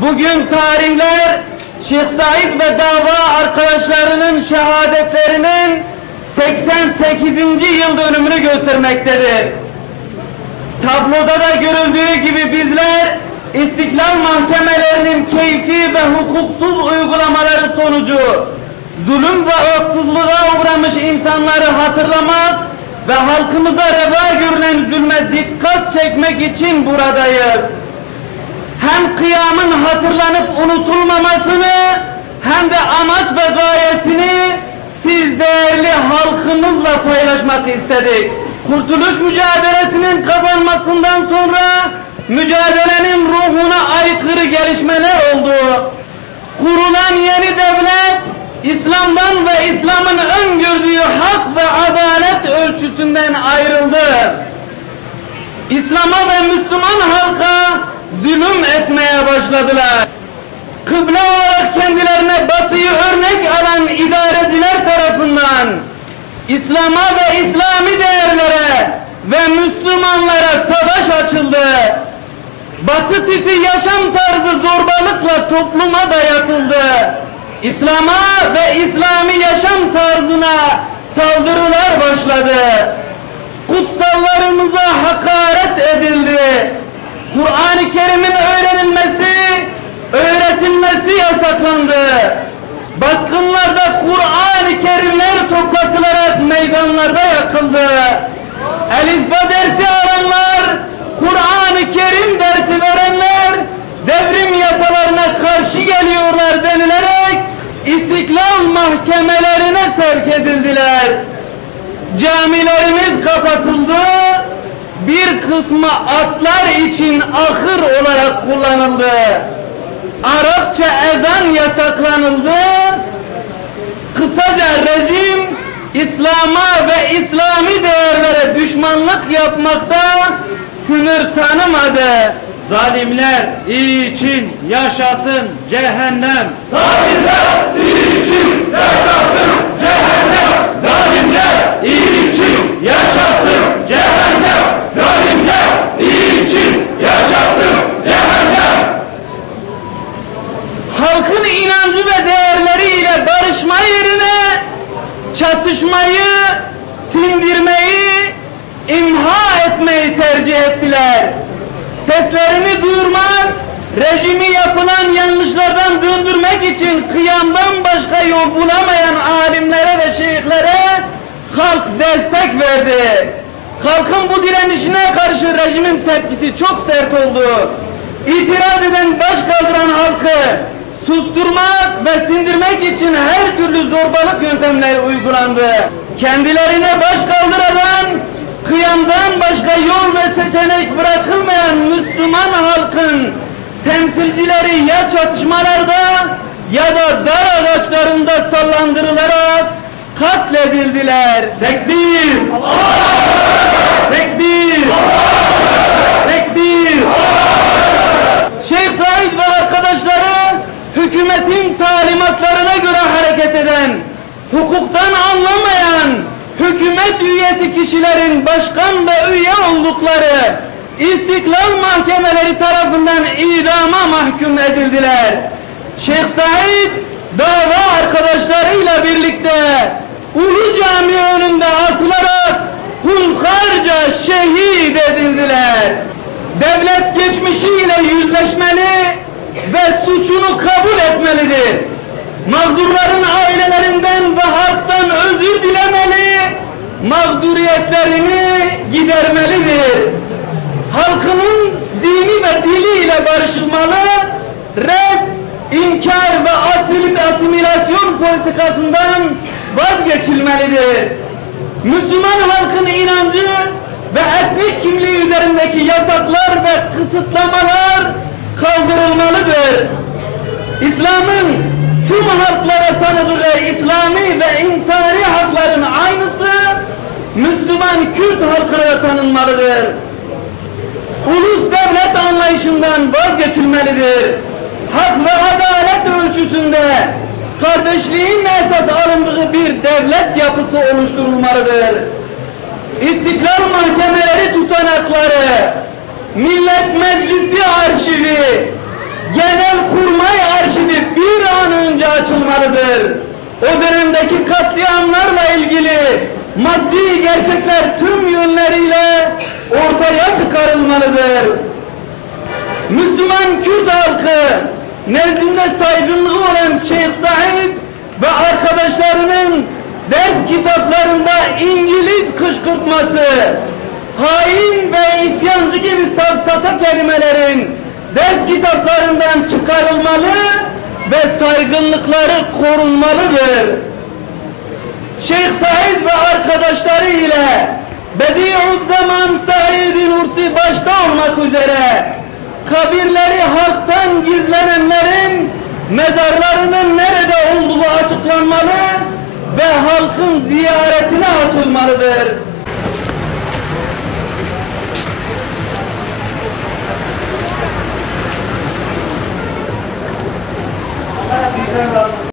Bugün tarihler Şeyh Said ve dava arkadaşlarının şehadetlerinin 88. yıl dönümünü göstermektedir. Tabloda da görüldüğü gibi bizler İstiklal mahkemelerinin keyfi ve hukuksuz uygulamaları sonucu zulüm ve haksızlığa uğramış insanları hatırlamak ve halkımıza reva görülen zulme dikkat çekmek için buradayız. Hem kıyamın hatırlanıp unutulmamasını hem de amaç ve gayesini siz değerli halkımızla paylaşmak istedik. Kurtuluş mücadelesinin kazanmasından sonra mücadelenin ruhuna aykırı gelişmeler oldu. Kurulan yeni devlet, İslam'dan ve İslam'ın öngördüğü hak ve adalet ölçüsünden ayrıldı. İslam'a ve Müslüman halka zulüm etmeye başladılar. Kıble olarak kendilerine Batı'yı örnek alan idareciler tarafından İslam'a ve İslami değerlere ve Müslümanlara savaş açıldı. Batı tipi yaşam tarzı zorbalıkla topluma dayatıldı. İslam'a ve İslami yaşam tarzına saldırılar başladı. Kutsallarımıza hakaret edildi. Kur'an-ı Kerim'in öğrenilmesi, öğretilmesi yasaklandı. Baskınlarda Kur'an-ı Kerimler toplatılarak meydanlarda yakıldı. Elifba dersi alanlar, Kur'an-ı Kerim dersi verenler, devrim yasalarına karşı geliyorlar denilerek İstiklal mahkemelerine sevk edildiler. Camilerimiz kapatıldı. Bir kısmı atlar için ahır olarak kullanıldı. Arapça ezan yasaklanıldı. Kısaca rejim İslam'a ve İslami değerlere düşmanlık yapmakta sınır tanımadı. Zalimler için yaşasın cehennem. Zalimler için yaşasın cehennem. Zalimler için yaşasın cehennem. Zalimler için yaşasın cehennem. Halkın inancı ve değerleriyle barışma yerine çatışmayı, sindirmeyi, imha etmeyi tercih ettiler. Seslerini duyurmak, rejimi yapılan yanlışlardan döndürmek için kıyamdan başka yol bulamayan alimlere ve şeyhlere halk destek verdi. Halkın bu direnişine karşı rejimin tepkisi çok sert oldu. İtiraz eden, baş kaldıran halkı susturmak ve sindirmek için her türlü zorbalık yöntemleri uygulandı. Kendilerine baş kaldıran, kıyamdan başka yol ve seçenek bırakılmayan Müslüman halkın temsilcileri ya çatışmalarda ya da dar ağaçlarında sallandırılarak katledildiler. Tekbir! Tekbir! Tekbir! Şeyh Said ve arkadaşları hükümetin talimatlarına göre hareket eden, hukuktan anlamayan, hükümet üyesi kişilerin başkan ve üye oldukları İstiklal mahkemeleri tarafından idama mahkum edildiler. Şeyh Said dava arkadaşlarıyla birlikte Ulu Cami önünde asılarak hunharca şehit edildiler. Devlet geçmişiyle yüzleşmeli ve suçunu kabul etmelidir. Mağdurların ailelerinden ve halktan özür dilemeli, mağduriyetlerini gidermelidir. Halkının dini ve diliyle barışılmalı, red, inkar ve asimilasyon politikasından vazgeçilmelidir. Müslüman halkın inancı ve etnik kimliği üzerindeki yasaklar ve kısıtlamalar kaldırılmalıdır. İslam'ın tüm halklara tanıdığı İslami ve insani hakların aynısı Müslüman Kürt halkına tanınmalıdır. Ulus devlet anlayışından vazgeçilmelidir. Hak ve adalet ölçüsünde kardeşliğin esas alındığı bir devlet yapısı oluşturulmalıdır. İstiklal mahkemeleri tutanakları, Millet Meclisi arşivi, Genelkurmay arşivi bir an önce açılmalıdır. O dönemdeki katliamlarla ilgili maddi gerçekler tüm yönleriyle ortaya çıkarılmalıdır. Müslüman Kürt halkı nezdinde saygınlığı olan Şeyh Said ve arkadaşlarının ders kitaplarında İngiliz kışkırtması, hain ve isyancı gibi safsata kelimelerin ders kitaplarından çıkarılmalı ve saygınlıkları korunmalıdır. Şeyh Said ve arkadaşları ile Bediüzzaman Said Nursi başta olmak üzere kabirleri halktan gizlenenlerin mezarlarının nerede olduğu açıklanmalı ve halkın ziyaretine açılmalıdır.